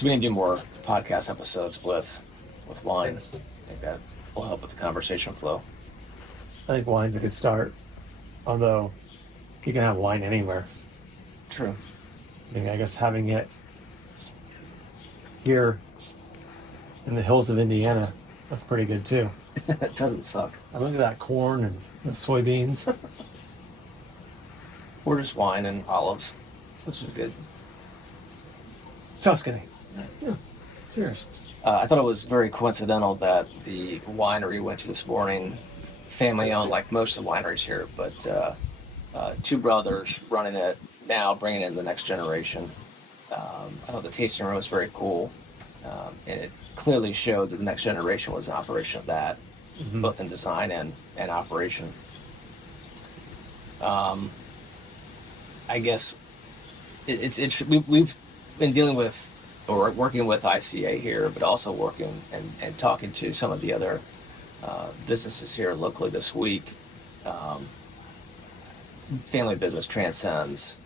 So we need to do more podcast episodes with wine. I think that will help with the conversation flow. I think wine's a good start. Although you can have wine anywhere. True. I mean, I guess having it here in the hills of Indiana, that's pretty good too. It doesn't suck. I look at that corn and the soybeans. Or just wine and olives, which is good. Tuscany. Yeah. Cheers. I thought it was very coincidental that the winery we went to this morning, family owned like most of the wineries here, but two brothers running it now, bringing in the next generation. I thought the tasting room was very cool, and it clearly showed that the next generation was an operation of that, both in design and operation. I guess it's interesting. We've been dealing with or working with ICA here, but also working and talking to some of the other businesses here locally this week. Family business transcends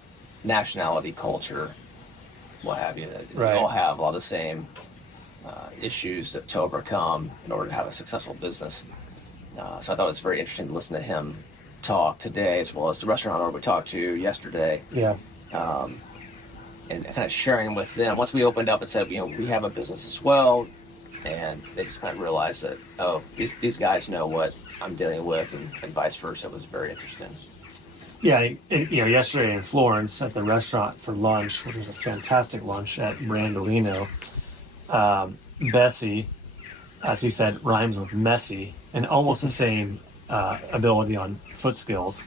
nationality, culture, what have you. Right. We all have all the same issues to overcome in order to have a successful business. So I thought it was very interesting to listen to him talk today, as well as the restaurant owner we talked to yesterday. Yeah. And kind of sharing with them. Once we opened up and said, we have a business as well, and they just kind of realized that, oh, these guys know what I'm dealing with, and vice versa. It was very interesting. Yeah, yesterday in Florence at the restaurant for lunch, which was a fantastic lunch at Brandolino, Bessie, as he said, rhymes with messy, and almost the same ability on foot skills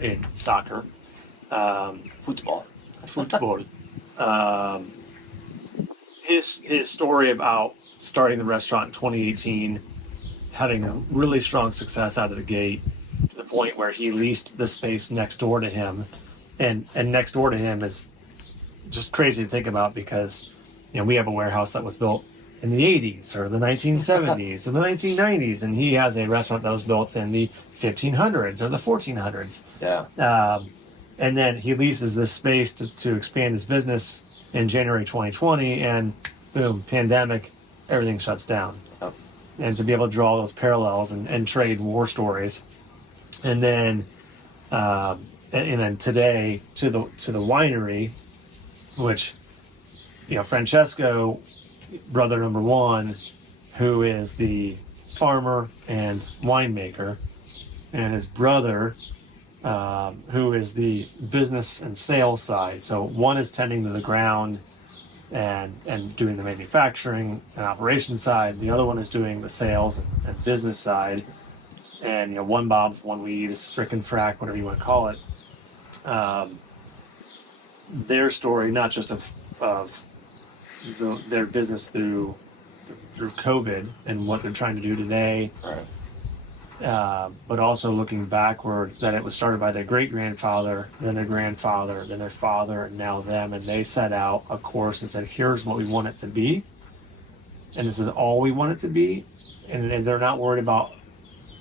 in soccer. Football. His story about starting the restaurant in 2018, having a really strong success out of the gate, to the point where he leased the space next door to him, and next door to him is just crazy to think about, because we have a warehouse that was built in the 80s or the 1970s or the 1990s, and he has a restaurant that was built in the 1500s or the 1400s. Yeah. And then he leases this space to expand his business in January 2020, and boom, pandemic, everything shuts down. Oh. And to be able to draw those parallels and trade war stories, and then today to the winery, which Francesco, brother number one, who is the farmer and winemaker, and his brother, who is the business and sales side. So one is tending to the ground and doing the manufacturing and operation side. The other one is doing the sales and business side. And one Bob's, one Weaves, frickin' frack, whatever you want to call it. Their story, not just of their business through COVID and what they're trying to do today. Right. But also looking backward, that it was started by their great-grandfather, then their grandfather, then their father, and now them, and they set out a course and said, here's what we want it to be, and this is all we want it to be, and they're not worried about,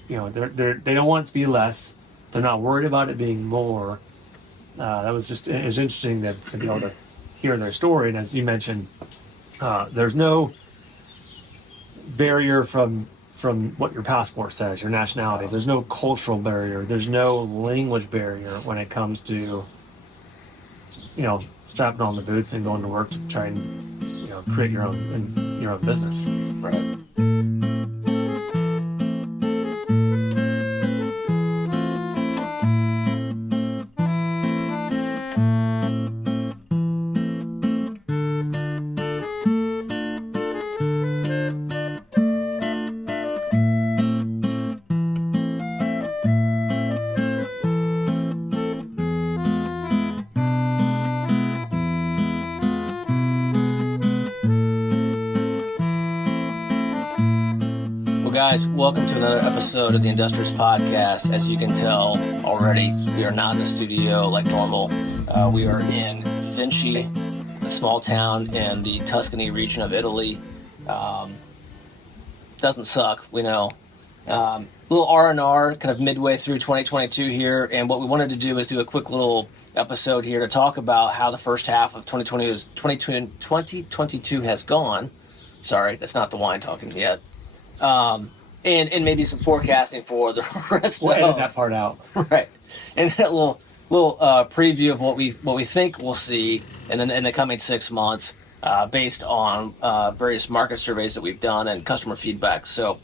they don't want it to be less, they're not worried about it being more. It was interesting to be able to hear their story, and as you mentioned, there's no barrier from what your passport says, your nationality. There's no cultural barrier. There's no language barrier when it comes to, strapping on the boots and going to work to try and, create your own business. Right. Guys, welcome to another episode of the Industrious Podcast. As you can tell already, we are not in the studio like normal. We are in Vinci, a small town in the Tuscany region of Italy. Doesn't suck, we know. Little R&R, kind of midway through 2022 here, and what we wanted to do is do a quick little episode here to talk about how the first half of 2022 has gone. Sorry, that's not the wine talking yet. And maybe some forecasting for the rest We'll of edit that part out. right, and a little preview of what we think we'll see in the coming 6 months, based on various market surveys that we've done and customer feedback. So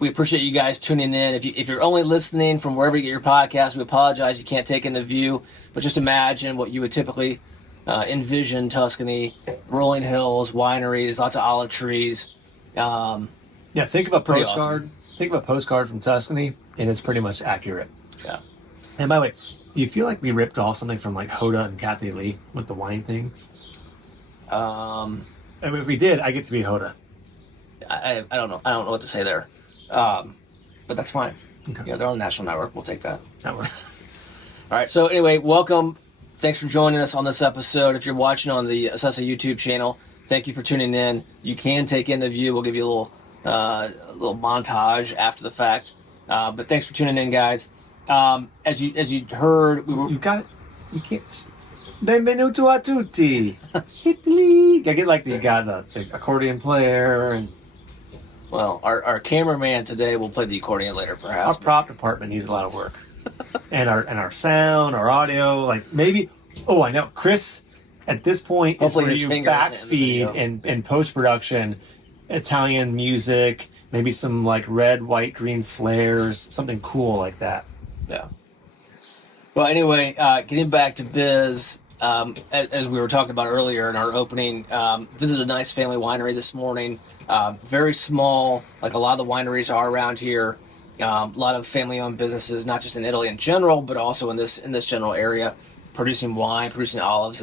we appreciate you guys tuning in. If you're only listening from wherever you get your podcast, we apologize you can't take in the view, but just imagine what you would typically envision Tuscany: rolling hills, wineries, lots of olive trees. Yeah, think of a Pretty postcard. awesome. Think of a postcard from Tuscany, and it's pretty much accurate. Yeah. And by the way, do you feel like we ripped off something from like Hoda and Kathy Lee with the wine thing? I mean, if we did, I get to be Hoda. I don't know. I don't know what to say there. But that's fine. Okay. Yeah, they're on the national network. We'll take that. That works. All right. So anyway, welcome. Thanks for joining us on this episode. If you're watching on the Accessa YouTube channel, thank you for tuning in. You can take in the view. We'll give you a little montage after the fact. But thanks for tuning in, guys. As you heard, You got it. You can't. Benvenuto a tutti. I get like you got the accordion player and well, our cameraman today will play the accordion later, our perhaps. prop department needs a lot of work. and our sound, our audio, like maybe. Oh, I know, Chris. At this point, Hopefully is his where you finger isn't in the backfeed video. and post production, Italian music, maybe some like red, white, green flares, something cool like that. Yeah. Well, anyway, getting back to Biz, as we were talking about earlier in our opening, visited a nice family winery this morning. Very small, like a lot of the wineries are around here. A lot of family-owned businesses, not just in Italy in general, but also in this general area, producing wine, producing olive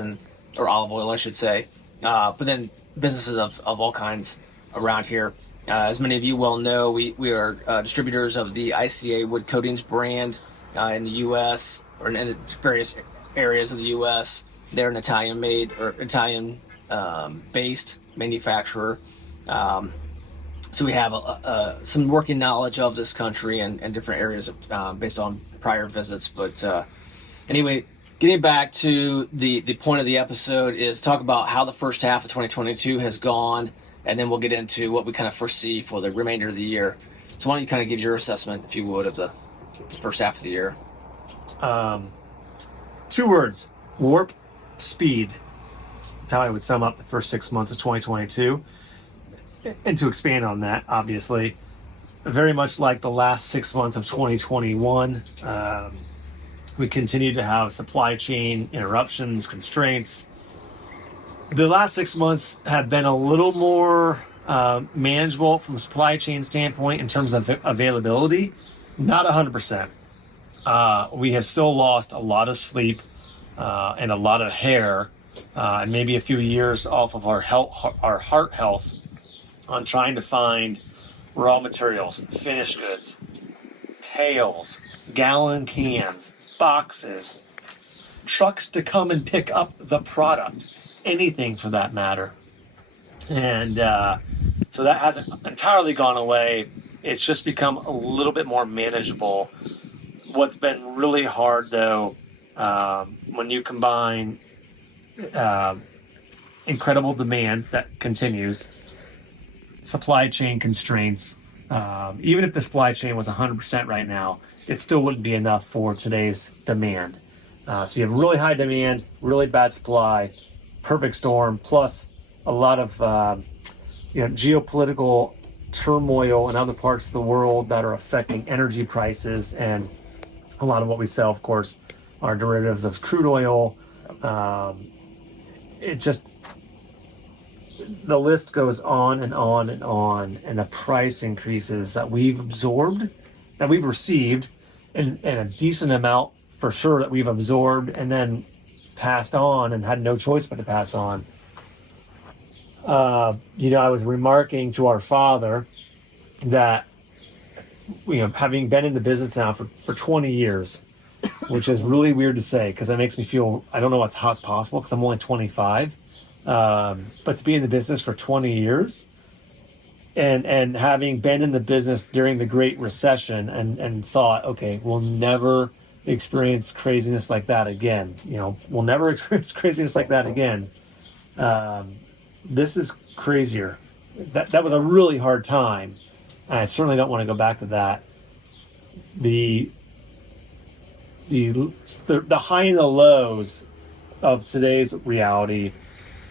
oil, I should say. But then businesses of all kinds around here. As many of you well know, we are distributors of the ICA wood coatings brand in the U.S. or in various areas of the U.S. They're an Italian-made or Italian-based manufacturer. So we have some working knowledge of this country and different areas based on prior visits. But anyway, getting back to the point of the episode is talk about how the first half of 2022 has gone, and then we'll get into what we kind of foresee for the remainder of the year. So why don't you kind of give your assessment, if you would, of the first half of the year? 2 words: warp speed. That's how I would sum up the first 6 months of 2022. And to expand on that, obviously, very much like the last 6 months of 2021, we continue to have supply chain interruptions, constraints. The last 6 months have been a little more manageable from a supply chain standpoint in terms of availability. Not 100%. We have still lost a lot of sleep and a lot of hair, and maybe a few years off of our heart health on trying to find raw materials, finished goods, pails, gallon cans, boxes, trucks to come and pick up the product, anything for that matter. And so that hasn't entirely gone away. It's just become a little bit more manageable. What's been really hard, though, when you combine incredible demand that continues, supply chain constraints, even if the supply chain was 100% right now, it still wouldn't be enough for today's demand. So you have really high demand, really bad supply, perfect storm, plus a lot of geopolitical turmoil in other parts of the world that are affecting energy prices. And a lot of what we sell, of course, are derivatives of crude oil. It just, the list goes on and on and on, and the price increases that we've absorbed, that we've received, and a decent amount for sure that we've absorbed and then passed on and had no choice but to pass on. I was remarking to our father that, having been in the business now for 20 years, which is really weird to say because that makes me feel, I don't know what's possible because I'm only 25. But to be in the business for 20 years and having been in the business during the Great Recession and thought, okay, we'll never experience craziness like that again. We'll never experience craziness like that again. This is crazier. That was a really hard time. I certainly don't want to go back to that. The high and the lows of today's reality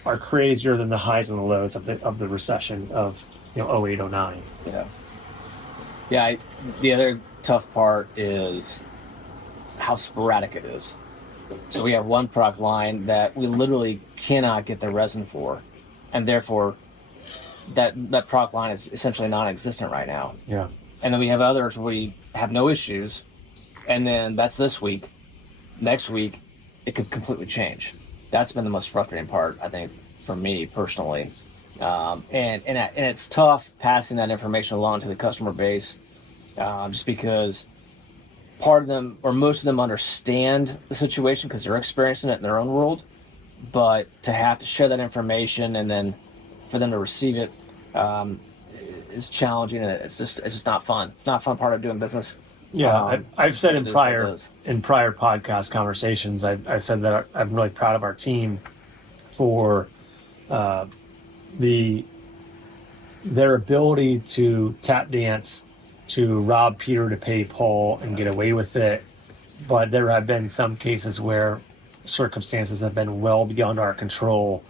are crazier than the highs and the lows of the recession of 08, 09. Yeah. The other tough part is how sporadic it is. So we have one product line that we literally cannot get the resin for, and therefore that product line is essentially non-existent right now. Yeah. And then we have others where we have no issues, and then that's this week. Next week, it could completely change. That's been the most frustrating part, I think, for me personally. And it's tough passing that information along to the customer base, just because part of them, or most of them, understand the situation because they're experiencing it in their own world. But to have to share that information and then for them to receive it is challenging, and it's just not fun. It's not a fun part of doing business. Yeah, I've said in prior podcast conversations, I've said that I'm really proud of our team for their ability to tap dance, to rob Peter to pay Paul and get away with it. But there have been some cases where circumstances have been well beyond our control,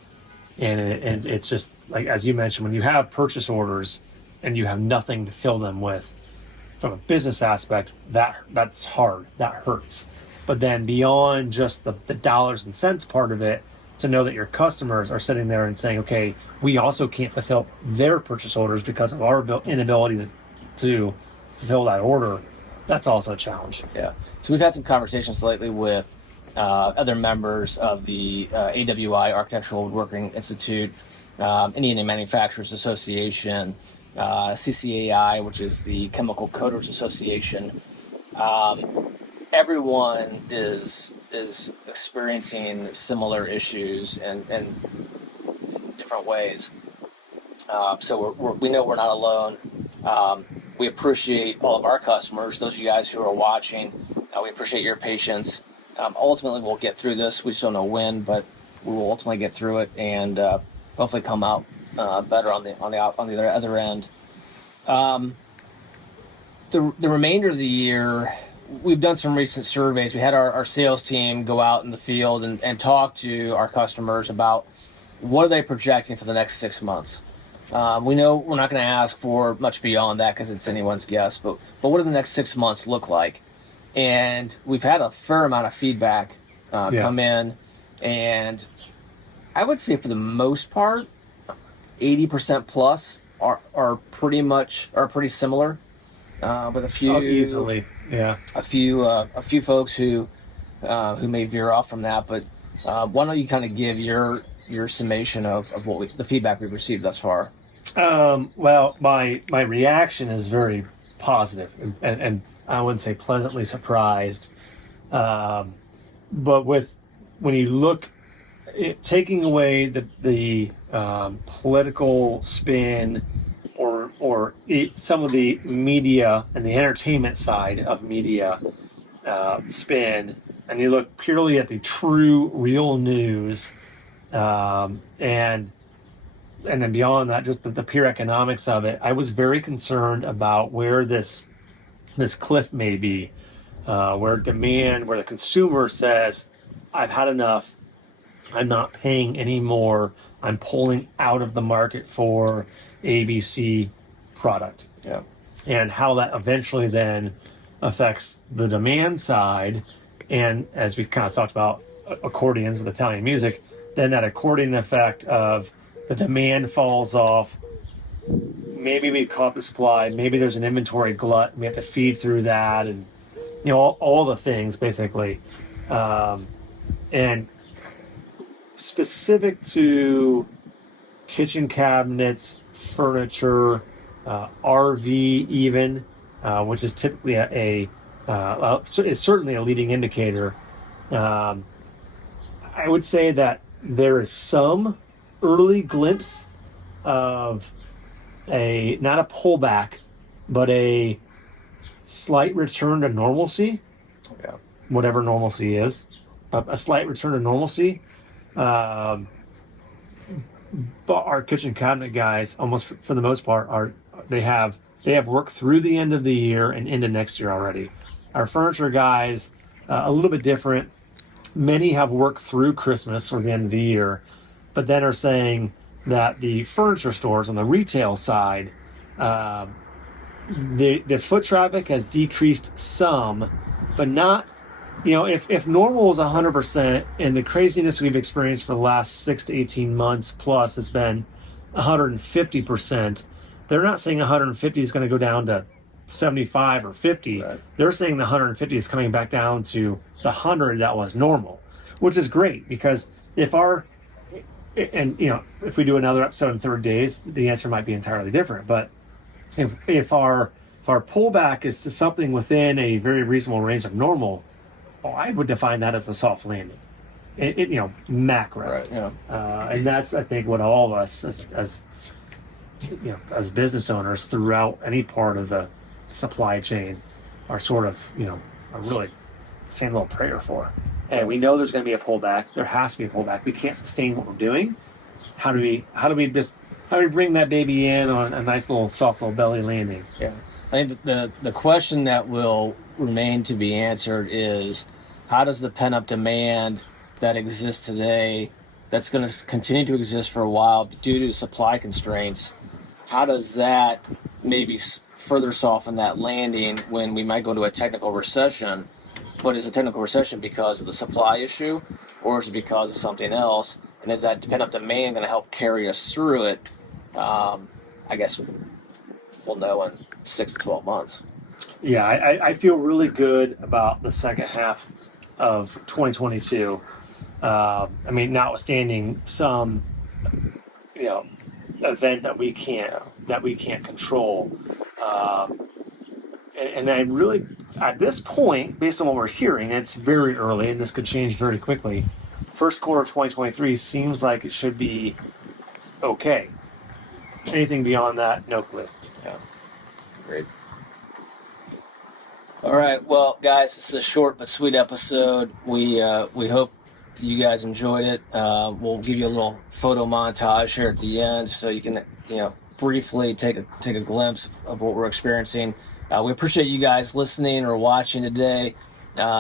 and it's just like, as you mentioned, when you have purchase orders and you have nothing to fill them with. From a business aspect, that's hard. That hurts. But then beyond just the dollars and cents part of it, to know that your customers are sitting there and saying, okay, we also can't fulfill their purchase orders because of our inability to fulfill that order, that's also a challenge. Yeah. So we've had some conversations lately with other members of the AWI, Architectural Woodworking Institute, Indian Manufacturers Association, CCAI, which is the Chemical Coaters Association. Everyone is experiencing similar issues in different ways. So we know we're not alone. We appreciate all of our customers, those of you guys who are watching. We appreciate your patience. Ultimately, we'll get through this. We just don't know when, but we will ultimately get through it and hopefully come out better on the other end. The remainder of the year, we've done some recent surveys. We had our sales team go out in the field and talk to our customers about what are they projecting for the next 6 months. We know we're not going to ask for much beyond that because it's anyone's guess, but what do the next 6 months look like? And we've had a fair amount of feedback come in, and I would say for the most part, 80% plus are pretty similar, with a few easily, a few folks who may veer off from that. But why don't you kind of give your summation of what the feedback we've received thus far? Well, my reaction is very positive, and I wouldn't say pleasantly surprised, but when you look. Taking away the political spin or some of the media and the entertainment side of media spin, and you look purely at the true, real news, and then beyond that, just the pure economics of it, I was very concerned about where this cliff may be, where the consumer says, "I've had enough. I'm not paying anymore. I'm pulling out of the market for ABC product." Yeah. And how that eventually then affects the demand side. And as we kind of talked about accordions with Italian music, then that accordion effect of the demand falls off. Maybe we caught the supply. Maybe there's an inventory glut. We have to feed through that, and all the things basically. And specific to kitchen cabinets, furniture, RV even, which is typically it's certainly a leading indicator. I would say that there is some early glimpse of not a pullback, but a slight return to normalcy. Yeah. whatever normalcy is, a slight return to normalcy. But our kitchen cabinet guys, almost for the most part, they have work through the end of the year and into next year already. Our furniture guys, a little bit different. Many have worked through Christmas or the end of the year, but then are saying that the furniture stores on the retail side, the foot traffic has decreased some, but not. If normal is 100% and the craziness we've experienced for the last 6 to 18 months plus has been 150%, they're not saying 150 is going to go down to 75 or 50. Right. They're saying the 150 is coming back down to the 100 that was normal, which is great because if we do another episode in 30 days, the answer might be entirely different. But if our pullback is to something within a very reasonable range of normal, I would define that as a soft landing. Macro. Right. Yeah. And that's, I think, what all of us as business owners throughout any part of the supply chain are sort of, are really saying a little prayer for. And we know there's going to be a pullback. There has to be a pullback. We can't sustain what we're doing. How do we bring that baby in on a nice little soft little belly landing? Yeah. I think the question that will remain to be answered is how does the pent-up demand that exists today, that's going to continue to exist for a while due to supply constraints, how does that maybe further soften that landing when we might go into a technical recession? But is a technical recession because of the supply issue, or is it because of something else? And is that pent-up demand going to help carry us through it? I guess we'll know in 6 to 12 months. Yeah, I feel really good about the second half of 2022. Notwithstanding some, event that we can't control. And I really, at this point, based on what we're hearing, it's very early and this could change very quickly. First quarter of 2023 seems like it should be okay. Anything beyond that, no clue. Yeah, great. All right, well, guys, this is a short but sweet episode. We hope you guys enjoyed it. We'll give you a little photo montage here at the end, so you can briefly take a glimpse of what we're experiencing. We appreciate you guys listening or watching today.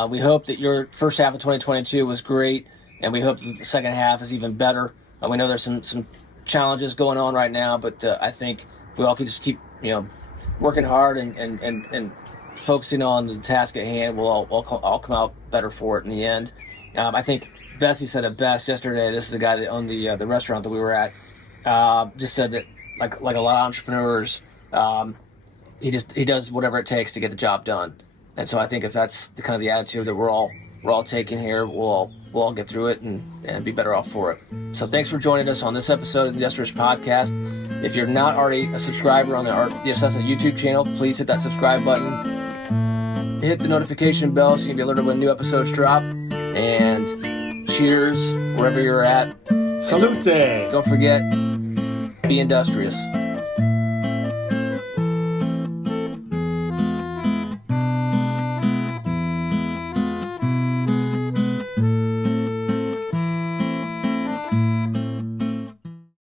We hope that your first half of 2022 was great, and we hope that the second half is even better. We know there's some challenges going on right now, but I think we all can just keep working hard and focusing on the task at hand. We'll all come out better for it in the end. I think Bessie said it best yesterday. This is the guy that owned the restaurant that we were at. Just said that like a lot of entrepreneurs, he does whatever it takes to get the job done. And so I think if that's the kind of the attitude that we're all taking here, we'll all get through it and be better off for it. So thanks for joining us on this episode of the Industrious Podcast. If you're not already a subscriber on the Accessa YouTube channel, please hit that subscribe button. Hit the notification bell so you can be alerted when new episodes drop. And cheers wherever you're at. Salute! Don't forget, be industrious.